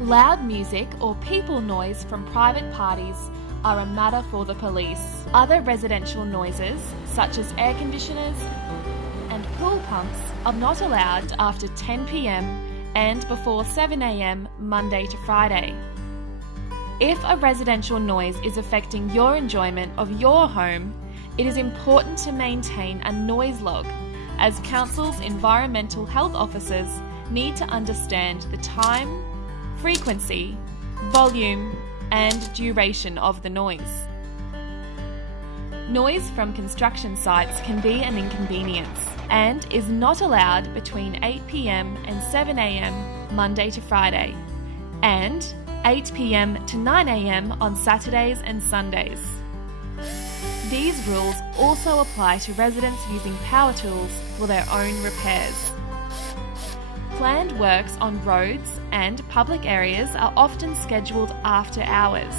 Loud music or people noise from private parties are a matter for the police. Other residential noises, such as air conditioners and pool pumps, are not allowed after 10 p.m. and before 7 a.m. Monday to Friday. If a residential noise is affecting your enjoyment of your home, it is important to maintain a noise log, as Council's environmental health officers need to understand the time, frequency, volume, and duration of the noise. Noise from construction sites can be an inconvenience and is not allowed between 8 p.m. and 7 a.m. Monday to Friday, and 8 p.m. to 9 a.m. on Saturdays and Sundays. These rules also apply to residents using power tools for their own repairs. Planned works on roads and public areas are often scheduled after hours.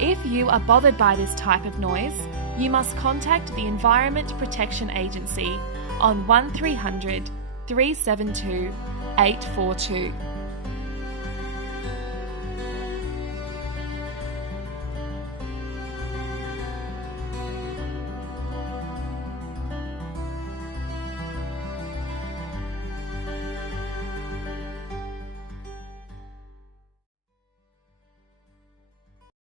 If you are bothered by this type of noise, you must contact the Environment Protection Agency on 1300 372 842.